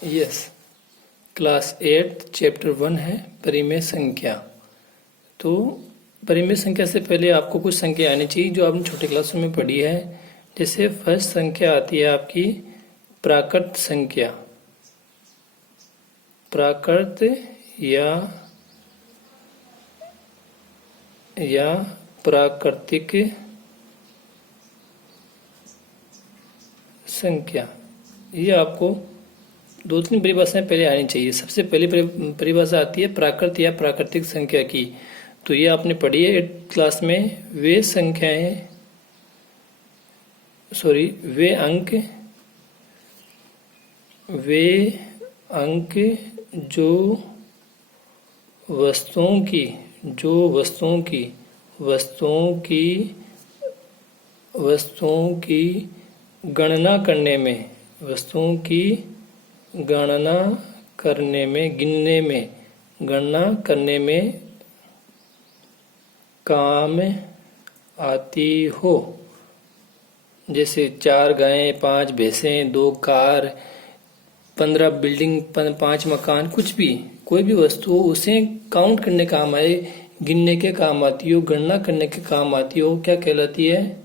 Yes, class 8 chapter 1 है परिमेय संख्या। तो परिमेय संख्या से पहले आपको कुछ संख्या आनी चाहिए जो आपने छोटे क्लासों में पढ़ी है। जैसे फर्स्ट संख्या आती है आपकी प्राकृत संख्या, प्राकृत या प्राकृतिक संख्या। ये आपको दो तीन परिभाषाएं पहले आनी चाहिए। सबसे पहली परिभाषा आती है प्राकृत या प्राकृतिक संख्या की। तो ये आपने पढ़ी है 8th क्लास में। वे अंक जो वस्तुओं की गणना करने में काम आती हो। जैसे 4 गायें, 5 भैंसें, 2 कार, 15 बिल्डिंग, 5 मकान, कुछ भी कोई भी वस्तु हो उसे काउंट करने काम आए, गिनने के काम आती हो, गणना करने के काम आती हो, क्या कहलाती है?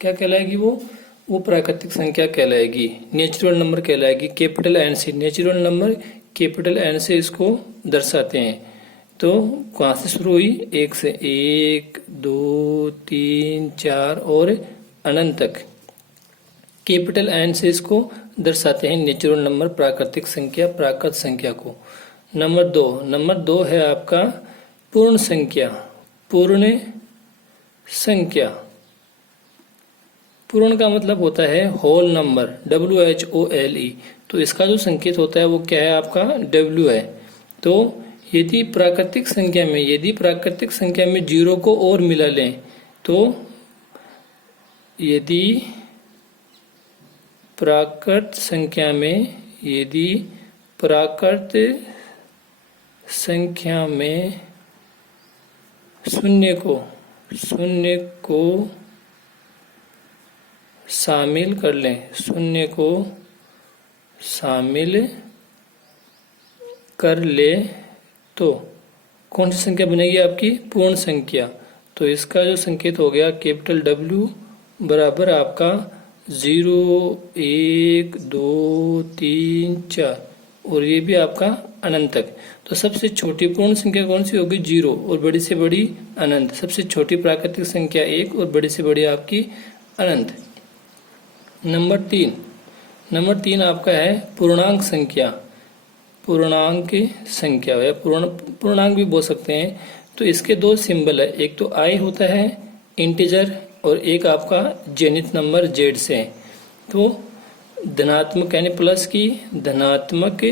क्या कहलाएगी वो प्राकृतिक संख्या कहलाएगी, नेचुरल नंबर कहलाएगी। कैपिटल एन से नेचुरल नंबर, कैपिटल एन से इसको दर्शाते हैं। तो कहाँ से शुरू हुई? 1 से 1, 2, 3, 4 और अनंत तक कैपिटल एन से इसको दर्शाते हैं नेचुरल नंबर, प्राकृतिक संख्या, प्राकृत संख्या को। नंबर दो है आपका पूर्ण संख्या। पूर्ण का मतलब होता है होल नंबर, WHOLE। तो इसका जो संकेत होता है वो क्या है? आपका W है। तो यदि प्राकृतिक संख्या में 0 को और मिला लें, तो यदि प्राकृत संख्या में शून्य को शामिल कर ले तो कौन सी संख्या बनेगी? आपकी पूर्ण संख्या। तो इसका जो संकेत हो गया कैपिटल W बराबर आपका 0, 1, 2, 3, 4 और ये भी आपका अनंत तक। तो सबसे छोटी पूर्ण संख्या कौन सी होगी? 0 और बड़ी से बड़ी अनंत। सबसे छोटी प्राकृतिक संख्या 1 और बड़ी से बड़ी आपकी अनंत। नंबर 3 आपका है पूर्णांक संख्या या पूर्णांक भी बोल सकते हैं। तो इसके 2 सिंबल है, एक तो I होता है इंटीजर और एक आपका जेनिथ नंबर Z से। तो धनात्मक यानी प्लस की धनात्मक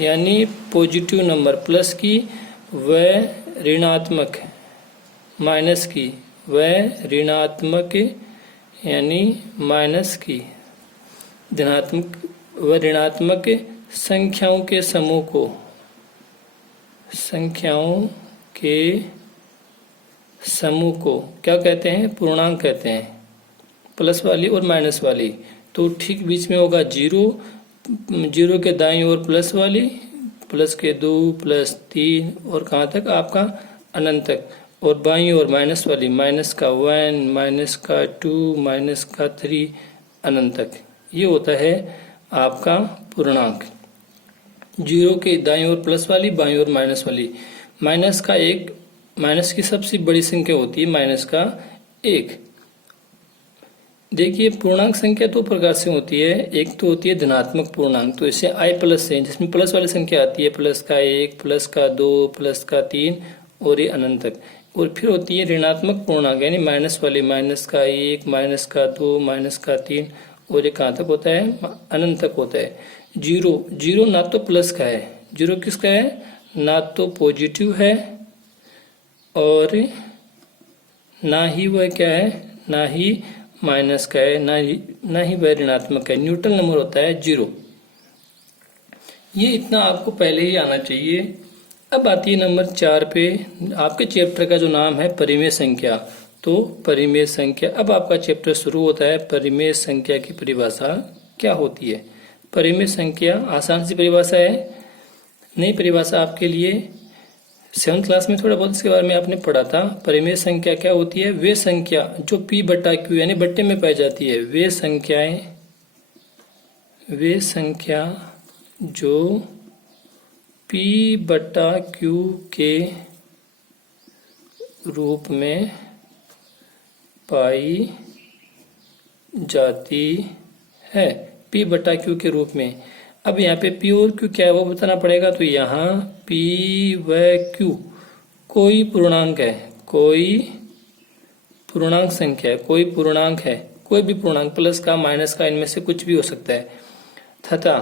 यानी पॉजिटिव नंबर, प्लस की व ऋणात्मक, माइनस की व ऋणात्मक यानी माइनस की, धनात्मक व ऋणात्मक संख्याओं के समूह को क्या कहते हैं? पूर्णांक कहते हैं, प्लस वाली और माइनस वाली। तो ठीक बीच में होगा 0 के दाईं ओर प्लस वाली, प्लस के 2, प्लस 3 और कहाँ तक? आपका अनंत तक। और बाईं ओर माइनस वाली, माइनस का 1, माइनस का 2, माइनस का 3 अनंत तक। ये होता है आपका पूर्णांक। 0 के दाईं ओर प्लस वाली, बाईं ओर माइनस वाली। माइनस की सबसे बड़ी संख्या होती है माइनस का 1। देखिए पूर्णांक संख्या 2 प्रकार से होती है। एक तो होती है धनात्मक पूर्णांक, तो इसे I प्लस से, जिसमें प्लस वाली संख्या आती है, प्लस का 1, प्लस का 2, प्लस का 3 और ये अनंत तक। और फिर होती है ऋणात्मक पूर्णांक यानी माइनस वाली, माइनस का 1, माइनस का 2, माइनस का 3 और ये कहाँ तक होता है? अनंत तक होता है। 0 ना तो प्लस का है, 0 किसका है? ना तो पॉजिटिव है और ना ही वह क्या है? ना ही माइनस का है, ना ही वह ऋणात्मक है। न्यूट्रल नंबर होता है 0। ये इतना आपको पहले ही आना चाहिए। अब आती है नंबर 4 पे। आपके चैप्टर का जो नाम है परिमेय संख्या। तो परिमेय संख्या, अब आपका चैप्टर शुरू होता है। परिमेय संख्या की परिभाषा क्या होती है? परिमेय संख्या आसान सी परिभाषा है। नई परिभाषा आपके लिए 7th क्लास में थोड़ा बहुत इसके बारे में आपने पढ़ा था। परिमेय संख्या क्या होती है? वे संख्या जो P बटा Q यानी बट्टे में पाई जाती है, वे संख्या जो P बटा Q के रूप में पाई जाती है। P बटा Q के रूप में। अब यहाँ पे P और Q क्या है वो बताना पड़ेगा। तो यहाँ P व Q कोई पूर्णांक है, कोई पूर्णांक संख्या है, कोई पूर्णांक है, कोई भी पूर्णांक, प्लस का माइनस का, इनमें से कुछ भी हो सकता है। तथा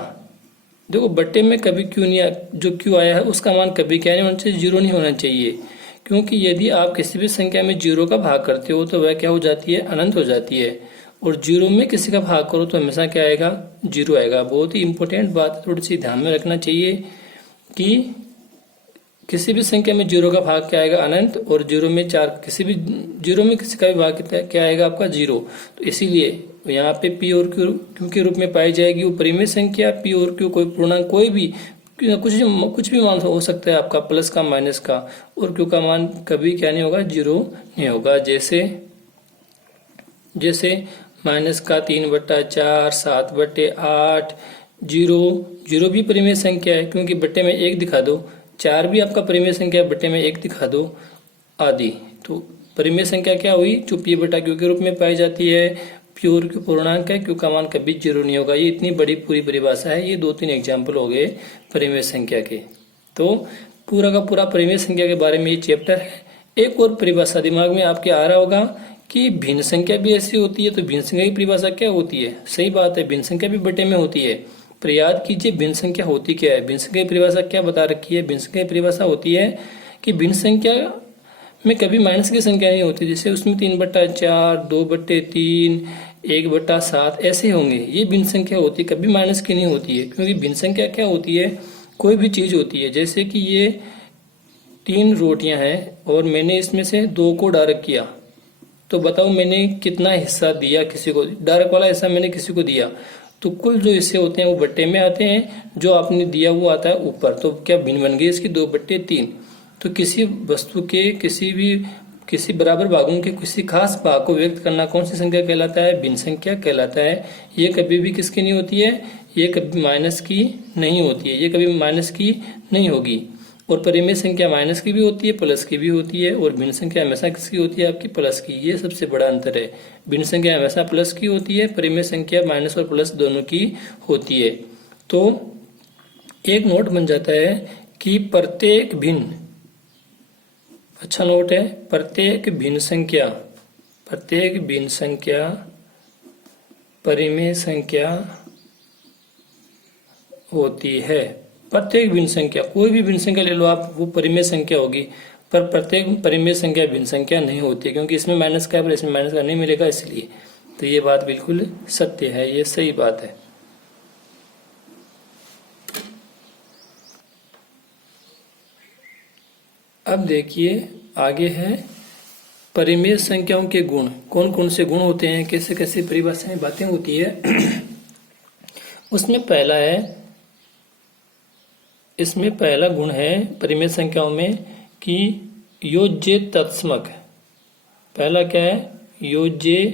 देखो बट्टे में कभी Q नहीं, जो Q आया है उसका मान कभी क्या नहीं होना चाहिए? 0 नहीं होना चाहिए। क्योंकि यदि आप किसी भी संख्या में 0 का भाग करते हो तो वह क्या हो जाती है? अनंत हो जाती है। और 0 में किसी का भाग करो तो हमेशा क्या आएगा? 0 आएगा। बहुत ही इंपॉर्टेंट बात थोड़ी सी ध्यान में रखना चाहिए कि किसी भी संख्या में 0 का भाग क्या आएगा? अनंत। और 0 में किसी का भी भाग क्या आएगा? आपका 0। तो इसीलिए यहाँ पे P और Q के रूप में पाई जाएगी वो परिमेय संख्या। P और Q कोई पूर्णांक, कोई भी कुछ भी मान हो सकता है आपका, प्लस का माइनस का। और Q का मान कभी क्या नहीं होगा? 0 नहीं होगा। जैसे माइनस का 3/4, 7/8, 0 भी परिमेय संख्या है क्योंकि बट्टे में 1 दिखा दो। 4 भी आपका परिमेय संख्या, बट्टे में 1 दिखा दो, आदि। तो परिमेय संख्या क्या हुई? जो P बटा Q के रूप में पाई जाती है। P और Q पूर्णांक है, Q का मान कभी 0 नहीं होगा। ये इतनी बड़ी पूरी परिभाषा है। ये 2-3 एग्जाम्पल हो गए परिमेय संख्या के। तो पूरा का पूरा परिमेय संख्या के बारे में ये चैप्टर है। एक और परिभाषा दिमाग में आपके आ रहा होगा कि भिन्न संख्या भी ऐसी होती है। तो भिन्न संख्या की परिभाषा क्या होती है? सही बात है, भिन्न संख्या भी बटे में होती है। पर याद कीजिए भिन्न संख्या होती क्या है? भिन्न संख्या की परिभाषा क्या बता रखी है? भिन्न संख्या की परिभाषा होती है कि भिन्न संख्या में कभी माइनस की संख्या नहीं होती। जैसे उसमें 3/4, 2/3, 1/7 ऐसे होंगे। ये भिन्न संख्या होती है, कभी माइनस की नहीं होती है। क्योंकि भिन्न संख्या क्या होती है? कोई भी चीज होती है। जैसे कि ये 3 रोटियां हैं और मैंने इसमें से 2 को डार्क किया, तो बताओ मैंने कितना हिस्सा दिया किसी को? डार्क वाला हिस्सा मैंने किसी को दिया। तो कुल जो हिस्से होते हैं वो बट्टे में आते हैं, जो आपने दिया वो आता है ऊपर। तो क्या भिन्न बन गई इसकी? 2/3। तो किसी वस्तु के किसी बराबर भागों के किसी खास भाग को व्यक्त करना कौन सी संख्या कहलाता है? भिन्न संख्या कहलाता है। ये कभी भी किसकी नहीं होती है? ये कभी माइनस की नहीं होती है। ये कभी माइनस की नहीं होगी। और परिमेय संख्या माइनस की भी होती है, प्लस की भी होती है। और भिन्न संख्या हमेशा किसकी होती है? आपकी प्लस की। ये सबसे बड़ा अंतर है। भिन्न संख्या हमेशा प्लस की होती है, परिमेय संख्या माइनस और प्लस दोनों की होती है। तो एक नोट बन जाता है कि प्रत्येक भिन्न, अच्छा नोट है, प्रत्येक भिन्न संख्या परिमेय संख्या होती है। प्रत्येक भिन्न संख्या, कोई भी भिन्न संख्या ले लो आप, वो परिमेय संख्या होगी। पर प्रत्येक परिमेय संख्या भिन्न संख्या नहीं होती, क्योंकि इसमें माइनस का है पर इसमें माइनस का नहीं मिलेगा, इसलिए। तो ये बात बिल्कुल सत्य है, ये सही बात है। अब देखिए आगे है परिमेय संख्याओं के गुण। कौन कौन से गुण होते हैं, कैसे कैसे परिभाषाएं बातें होती है। उसमें पहला गुण है परिमेय संख्याओं में कि योज्य तत्समक। पहला क्या है? योज्य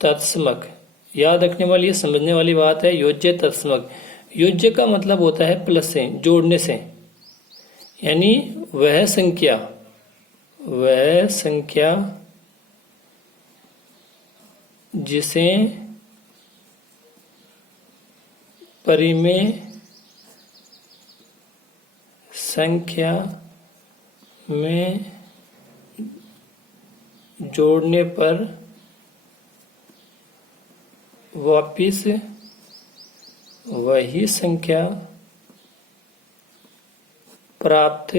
तत्समक। याद रखने वाली, समझने वाली बात है। योज्य तत्समक, योज्य का मतलब होता है प्लस से, जोड़ने से। यानी वह संख्या जिसे परिमेय संख्या में जोड़ने पर वापिस वही संख्या प्राप्त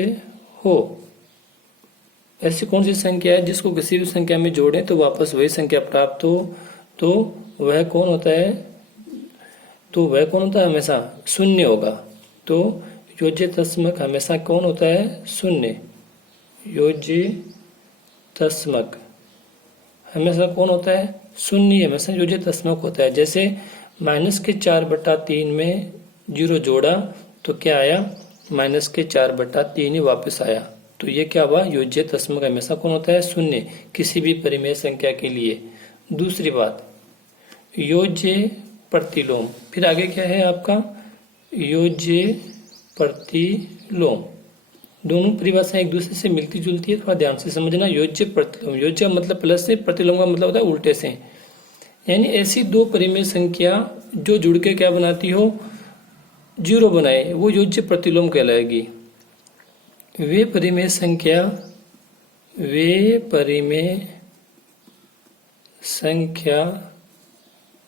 हो। ऐसी कौन सी संख्या है जिसको किसी भी संख्या में जोड़ें तो वापस वही संख्या प्राप्त हो? तो वह कौन होता है? हमेशा शून्य होगा। तो योज्य तत्समक हमेशा कौन होता है? शून्य। योज्य तत्समक हमेशा कौन होता है? शून्य हमेशा योज्य तस्मक होता है। जैसे -4/3 में 0 जोड़ा तो क्या आया? -4/3 ही वापस आया। तो ये क्या हुआ? योज्य तस्मक हमेशा कौन होता है? शून्य, किसी भी परिमेय संख्या के लिए। दूसरी बात, योज्य प्रतिलोम। फिर आगे क्या है आपका? योज्य प्रतिलोम। दोनों परिभाषाएं एक दूसरे से मिलती जुलती है, थोड़ा ध्यान से समझना। योज्य प्रतिलोम, योज्य मतलब प्लस से, प्रतिलोम का मतलब होता है उल्टे से। यानी ऐसी दो परिमेय संख्या जो जुड़ के क्या बनाती हो? 0 बनाए, वो योज्य प्रतिलोम कहलाएगी। वे परिमेय संख्या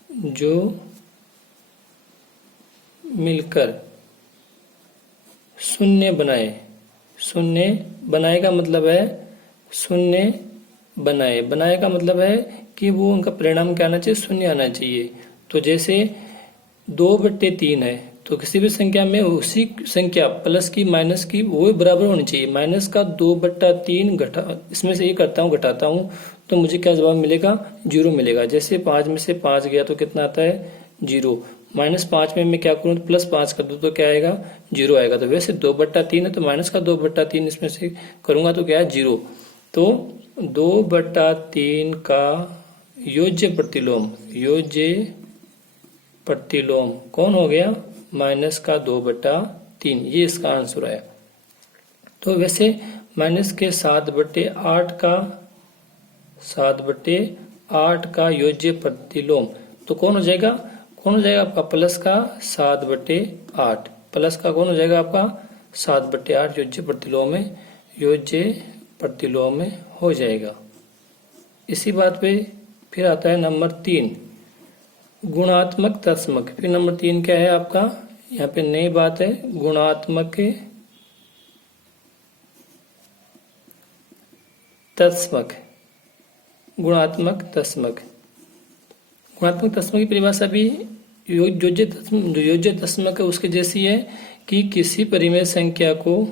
जो मिलकर शून्य बनाए। शून्य बनाए का मतलब है, शून्य बनाए का मतलब है कि वो उनका परिणाम क्या आना चाहिए? शून्य आना चाहिए। तो जैसे 2/3 है, तो किसी भी संख्या में उसी संख्या प्लस की माइनस की वो बराबर होनी चाहिए। माइनस का 2/3 इसमें से ये करता हूँ, घटाता हूँ, तो मुझे क्या जवाब मिलेगा? 0 मिलेगा। जैसे 5 में से 5 गया तो कितना आता है? 0। -5 में मैं क्या करूँ? तो +5 कर दूँ तो क्या आएगा? 0 आएगा। तो वैसे 2/3 है, तो माइनस का 2/3 इसमें से करूंगा तो क्या है? 0। तो 2/3 का योज्य प्रतिलोम कौन हो गया? -2/3। ये इसका आंसर है। तो वैसे -7/8 का योज्य प्रतिलोम तो कौन हो जाएगा? आपका प्लस का 7/8। प्लस का कौन हो जाएगा? आपका 7/8 योज्य प्रतिलोम में हो जाएगा। इसी बात पे फिर आता है नंबर 3, गुणात्मक तस्मक। फिर नंबर 3 क्या है आपका? यहाँ पे नई बात है, गुणात्मक तस्मक। गुणात्मक तस्मक की परिभाषा भी योज्य तस्मक है उसके जैसी है कि किसी परिमेय संख्या को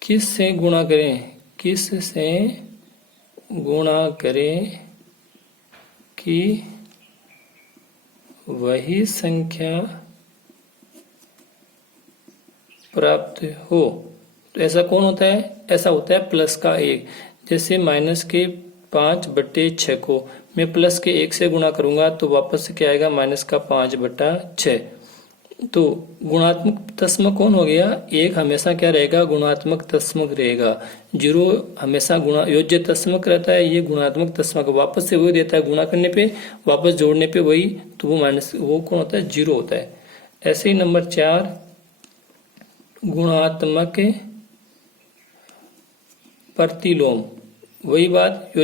किस से गुणा करें कि वही संख्या प्राप्त हो। तो ऐसा कौन होता है? ऐसा होता है प्लस का 1। जैसे -5/6 को मैं प्लस के 1 से गुणा करूंगा तो वापस से क्या आएगा? -5/6। तो गुणात्मक तस्मक कौन हो गया? 1 हमेशा क्या रहेगा? गुणात्मक तस्मक रहेगा। 0 हमेशा योज्य तस्मक रहता है, ये गुणात्मक तस्मक वापस से वही देता है। गुणा करने पे वापस जोड़ने पे वही, तो वो कौन होता है? 0 होता है। ऐसे ही नंबर 4, गुणात्मक प्रतिलोम। वही बात जो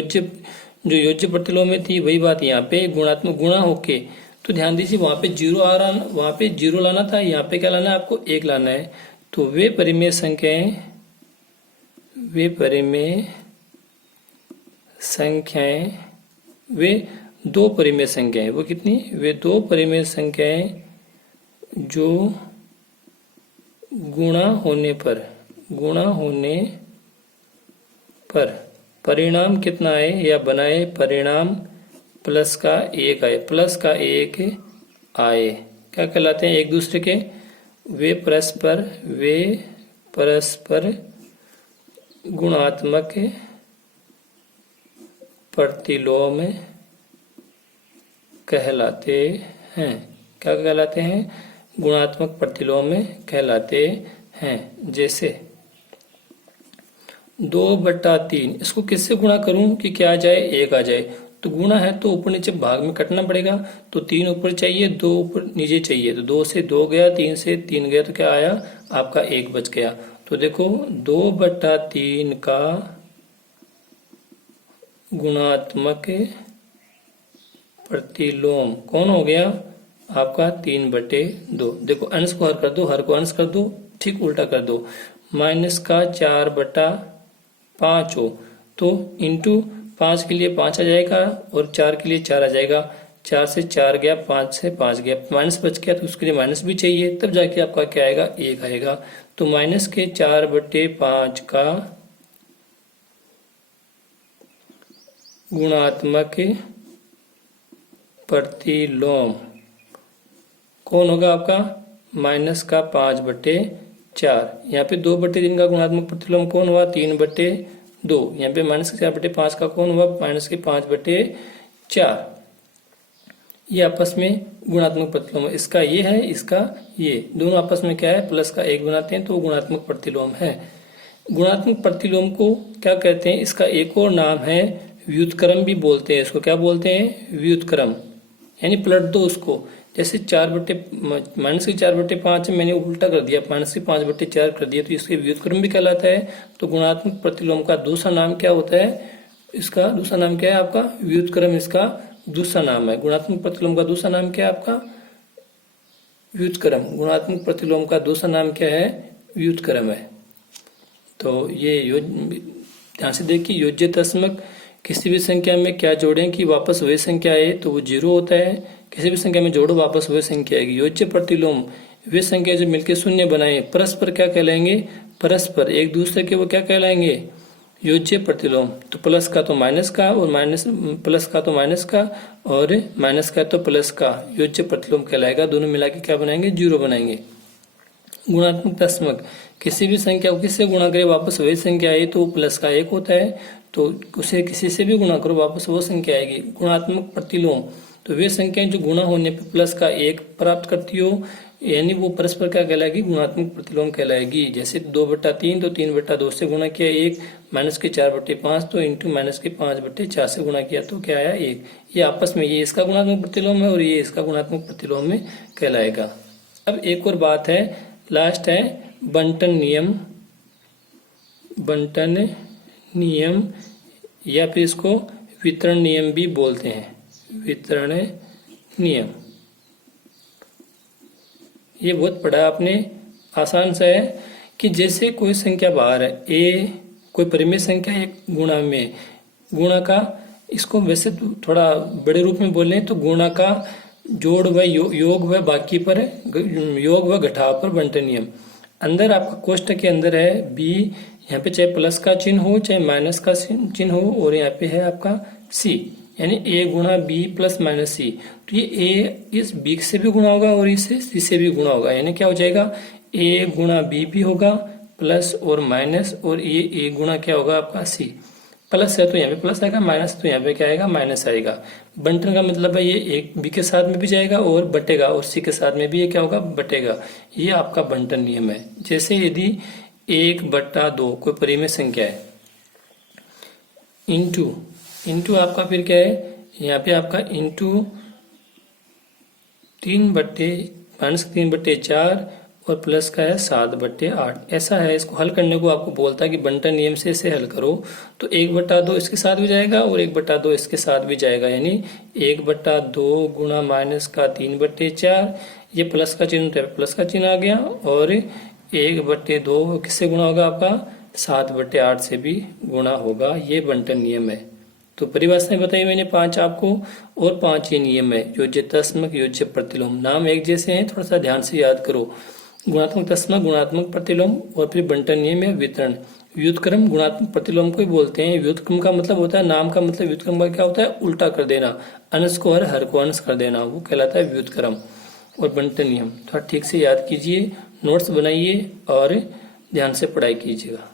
योज्य प्रतिलोम में थी, वही बात यहाँ पे गुणात्मक गुणा होके। तो ध्यान दीजिए, वहां पे 0 आ रहा, वहां पे 0 लाना था, यहाँ पे क्या लाना है? आपको 1 लाना है। तो वे परिमेय संख्याएं वे 2 परिमेय संख्याएं, वो कितनी? वे 2 परिमेय संख्याएं जो गुणा होने पर परिणाम कितना आए या बनाए? परिणाम प्लस का 1 आए। क्या कहलाते हैं? एक दूसरे के वे परस्पर गुणात्मक प्रतिलोम कहलाते हैं। क्या कहलाते हैं? गुणात्मक प्रतिलोम कहलाते हैं। जैसे 2/3, इसको किससे गुणा करूं कि क्या आ जाए? 1 आ जाए। तो गुणा है तो ऊपर नीचे भाग में कटना पड़ेगा। तो 3 ऊपर चाहिए, 2 ऊपर नीचे चाहिए। तो 2 से 2 गया, 3 से 3 गया, तो क्या आया? आपका 1 बच गया। तो देखो 2/3 का गुणात्मक प्रतिलोम कौन हो गया? आपका 3/2। देखो अंश को हर कर दो, हर को अंश कर दो, ठीक उल्टा कर दो। -4/5 हो तो इंटू 5 के लिए 5 आ जाएगा और 4 के लिए 4 आ जाएगा। 4 से 4 गया, 5 से 5 गया, माइनस बच गया तो उसके लिए माइनस भी चाहिए, तब जाके आपका क्या आएगा, 1 आएगा। तो माइनस के 4/5 का गुणात्मक प्रतिलोम कौन होगा आपका, माइनस का 5/4। यहाँ पे 2/3 का गुणात्मक प्रतिलोम कौन हुआ, 3/2। यहाँ पे माइनस के 4/5 का कौन हुआ, माइनस के 5/4। ये आपस में गुणात्मक प्रतिलोम है, इसका ये है, इसका ये, दोनों आपस में क्या है, प्लस का 1 बनाते हैं, तो गुणात्मक प्रतिलोम है। गुणात्मक प्रतिलोम को क्या कहते हैं, इसका एक और नाम है व्युत्क्रम भी बोलते हैं। इसको क्या बोलते हैं, व्युत्क्रम, यानी पलट दो उसको। जैसे माइनस के 4/5 मैंने उल्टा कर दिया, माइनस के 5/4 कर दिया, तो इसके व्युत्क्रम भी कहलाता है। तो गुणात्मक प्रतिलोम का दूसरा नाम क्या होता है, इसका दूसरा नाम क्या है आपका, व्युत्क्रम, इसका दूसरा नाम है। गुणात्मक प्रतिलोम का दूसरा नाम क्या है आपका, व्युत्क्रम। गुणात्मक प्रतिलोम का दूसरा नाम क्या है, व्युत्क्रम है। तो ये ध्यान से देखिए, योज्य तस्मक किसी भी संख्या में क्या जोड़ें कि वापस वही संख्या आए, तो वो 0 होता है। किसी भी संख्या में जोड़ो वापस वही संख्या आएगी। योज्य प्रतिलोम वे संख्या जो मिलकर शून्य बनाए परस्पर क्या कहलाएंगे, परस्पर एक दूसरे के वो क्या कहलाएंगे, योज्य प्रतिलोम। तो प्लस का तो माइनस का, और माइनस प्लस का तो माइनस का, और माइनस का तो प्लस का, योज्य प्रतिलोम कहलाएगा। दोनों मिला के क्या बनाएंगे, 0 बनाएंगे। गुणात्मक तस्मक किसी भी संख्या को किससे गुणा करे वापस वही संख्या आए, तो प्लस का 1 होता है, तो उसे किसी से भी गुणा करो वापस वो संख्या आएगी। गुणात्मक प्रतिलोम तो वे संख्याएं जो गुणा होने पे प्लस का 1 प्राप्त करती हो, यानी वो परस्पर क्या कहलाएगी, गुणात्मक प्रतिलोम कहलाएगी। जैसे 2/3 तो 3/2 से गुणा किया 1, माइनस के 4/5 तो इंटू माइनस के 5/4 से गुणा किया तो क्या आया, 1। ये आपस में ये इसका गुणात्मक प्रतिलोम है और ये इसका गुणात्मक प्रतिलोम में कहलाएगा। अब एक और बात है, लास्ट है बंटन नियम। बंटन नियम या फिर इसको वितरण नियम भी बोलते हैं, वितरण नियम। ये बहुत पढ़ा आपने, आसान सा है कि जैसे कोई संख्या बाहर है, ए कोई परिमेय संख्या एक गुणा में, गुणा का इसको वैसे थोड़ा बड़े रूप में बोले तो गुणा का जोड़ व योग व बाकी पर, योग व घटाव पर बंटन नियम। अंदर आपका कोष्टक के अंदर है बी, यहाँ पे चाहे प्लस का चिन्ह हो चाहे माइनस का चिन्ह हो, और यहाँ पे है आपका सी, यानी ए गुणा बी प्लस माइनस सी। तो ये ए इस बी से भी गुणा होगा और इससे सी से भी गुणा होगा, यानी क्या हो जाएगा, ए गुणा बी भी होगा प्लस और माइनस, और ये ए गुणा क्या होगा आपका सी। प्लस है तो यहाँ पे प्लस आएगा, माइनस तो यहाँ पे क्या आएगा, माइनस आएगा। बंटन का मतलब है ये एक बी के साथ में भी जाएगा और बटेगा, और सी के साथ में भी ये क्या होगा, बटेगा। ये आपका बंटन नियम है। जैसे यदि 1/2 कोई परिमेय संख्या है, इंटू आपका फिर क्या है, यहाँ पे आपका इंटू 3/4 और प्लस का है 7/8, ऐसा है। इसको हल करने को आपको बोलता है कि बंटन नियम से इसे हल करो, तो 1/2 इसके साथ भी जाएगा और 1/2 इसके साथ भी जाएगा, यानी 1/2 गुणा माइनस का 3/4, ये प्लस का चिन्ह प्लस का चिन्ह आ गया, और 1/2 किससे गुणा होगा आपका, 7/8 से भी गुणा होगा। ये बंटन नियम है। तो परिभाषाएं बताई मैंने 5 आपको, और 5 ये नियम है, योज्य तस्मक, योज्य प्रतिलोम। नाम एक जैसे हैं, थोड़ा सा ध्यान से याद करो। गुणात्मक तस्मक, गुणात्मक प्रतिलोम, और फिर बंटन नियम है वितरण। व्युत्क्रम गुणात्मक प्रतिलोम को ही बोलते हैं। व्युत्क्रम का मतलब होता है, नाम का मतलब व्युत्क्रम का क्या होता है, उल्टा कर देना, अंश को हर को अंश कर देना, वो कहलाता है व्युत्क्रम। और बंटन नियम थोड़ा ठीक से याद कीजिए, नोट्स बनाइए और ध्यान से पढ़ाई कीजिएगा।